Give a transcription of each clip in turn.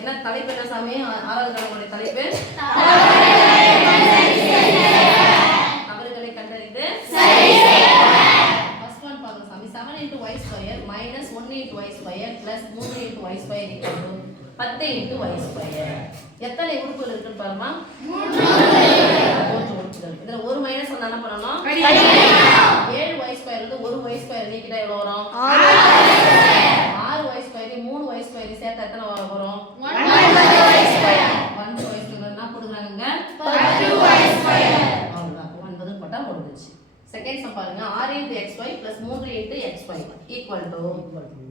ஏன்னா தலைப்பு என்ன சாமி? ஆறாவது கடனுடைய தலைப்பு தவறுகளை கண்டறிந்து ஃபர்ஸ்ட் ஒன் பாருங்க சாமி. 7 into y square minus 1 into y square plus 3 into y square equal to 10 into y square. எத்தனை உறுப்புகள் இருக்குன்னு பாருமா? 3 உறுப்புகள். இதுல ஒரு மைனஸ் வந்து என்ன பண்ணணும்? 7y square இருந்து ஒரு y square நீக்கிட்டா எவ்வளவு வரும்? 6y square 3y square சேர்த்தா எத்தனை வரும்? 1y square. 1y square என்ன போடுறாங்க? 10y square. அவ்வளவுதான். 9 போட்டா முடிஞ்சிச்சு. செகண்ட் சம் பாருங்க. 6 into xy plus 3 into xy equal to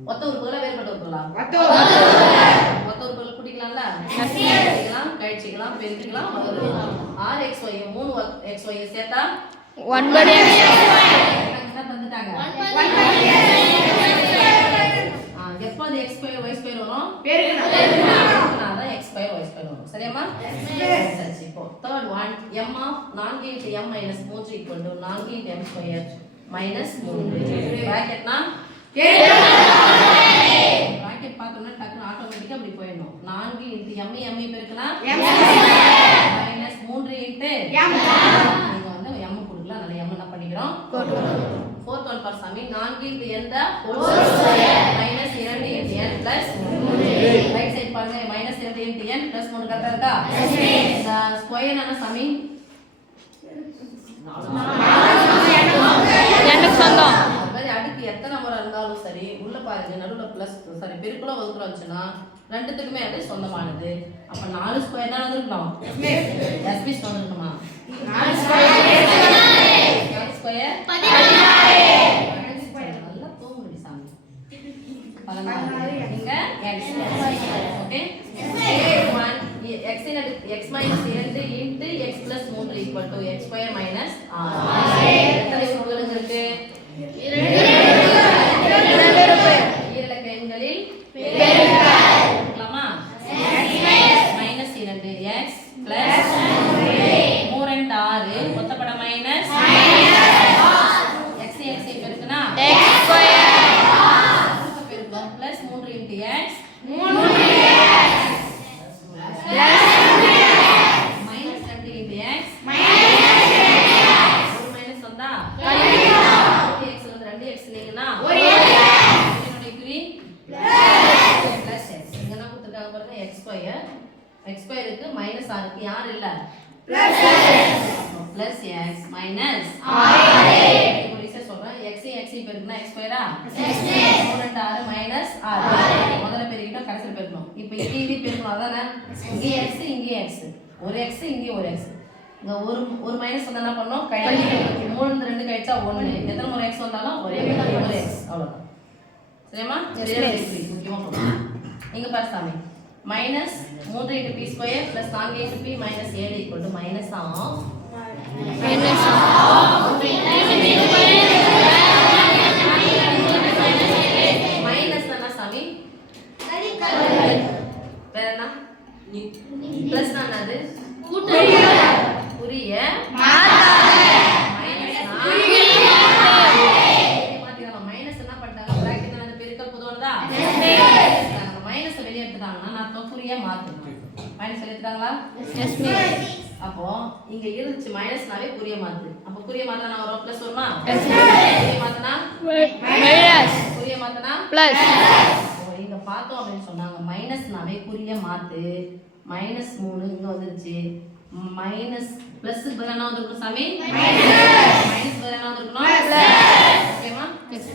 ஒத்த உறுப்புகளா வேறுபட்ட உறுப்புகளா? ஒத்த உறுப்புகளை கூட்டிக்கலாம்ல? கூட்டிக்கலாம், கழிச்சிக்கலாம், பெருக்கிக்கலாம், வகுக்கலாம். 6xy 3xy சேர்த்தா 1/xy என்ன தந்துட்டாங்க? 1/xy. எப்போ அந்த x square y square வரும்? பெருக்கினாதான் x square y square வரும். சரியாமா? சரி. இப்போ third one m of 4 into m minus 3 equal to 4 into m square minus 3. பிராக்கெட்னா bracket பார்த்தோம்னா டக்குனு ஆட்டோமேட்டிக்கா அப்படி போயிடும். 4 into m பெருக்கினா m minus 3 into m. நீங்க வந்து m கொடுக்கலாம். அதனால m என்ன பண்ணிக்கிறோம்? போட்டுறோம். fourth one பார் சாமி. 4 into n the whole square minus 2 into n plus 3. Right side பாருங்க. minus 2 into n plus 3 கரெக்ட்டா இருக்கா? இந்த ஸ்கொயர் என்ன சாமி? எனக்கு சொந்தம். அது அடுக்கு எத்தனை முறை இருந்தாலும் சரி உள்ள பாருங்க நடுவுல பிளஸ் சாரி பெருக்குல வகுக்குறோம் வந்துச்சுன்னா ரெண்டுத்துக்குமே அது சொந்தமானது. அப்ப 4 ஸ்கொயர் தான் வந்துருக்கணும். எஸ்பி வந்துருக்குமா? 4 ஸ்கொயர் 16. நல்லா தூங்குடி சாமி. 16 இங்க x. Okay. x minus 2 into x plus 3 equal to x square minus 6. எத்தனை உறுப்புகள் இருக்கு? 2 ஈரலக்க எண்களில் பெருக்கல். போடலாமா? minus 2 x plus 3 and 6 மொத்தப்பட minus x பெருக்குனா x square பெருக்கும் plus 3 into x minus 2 into x ஒரு minus வந்தா 2x வந்து 2x நீங்கனா ஒரு என்னோட குறி plus x இங்க என்ன கொடுத்திருக்காங்க பாருங்க x square க்கு minus r க்கு யார் இல்ல plus x minus r. இப்போ ரிசர்ச் சொல்றேன். x பெருக்குனா x ஸ்கொயரா? 3 and 6 minus r. முதல்ல பெருக்கிட்டோம், கடைசில பெருக்கணும். இப்போ இங்க இது பெருக்கணும். அதானே? இங்க x இங்க x. ஒரு x இங்க ஒரு x. இங்க ஒரு மைனஸ் வந்தா என்ன பண்ணனும்? கழிக்கணும். 3 and 2 கழிச்சா 1. எத்தனை முறை x வந்தாலும் ஒரே x. அவ்வளவுதான். சரியாமா? சரியா முக்கியமா போடுங்க. இங்க பாரு சாமி. minus 3 into p square plus 4 into p minus 7 equal to minus of minus என்ன சாமி? வேற என்ன? plus என்னது? புரிய மைனஸ் என்ன பண்ணிட்டாங்க? பிராக்கெட்ல அந்த பெருக்கல் பொதுவானதா? மைனஸ் வெளிய எடுத்துட்டாங்கன்னா நான் புரிய மாத்தணும். மைனஸ் வெளிய எடுத்துட்டாங்களா? Yes miss. அப்போ இங்க இருந்துச்சு மைனஸ்னாவே புரிய மாத்து. அப்ப புரிய மாத்தனா வரும் பிளஸ் வருமா? எஸ். புரிய மாத்தனா மைனஸ். புரிய மாத்தனா பிளஸ். இங்க பார்த்தோம் அப்படின்னு சொன்னாங்க. மைனஸ்னாவே புரிய மாத்து. -3 இங்க வந்துருச்சு. மைனஸ் பிளஸ் பதிலா என்ன வந்திருக்கும் சாமி? மைனஸ் பதிலா என்ன வந்திருக்கும்? பிளஸ். ஓகேமா? எஸ்.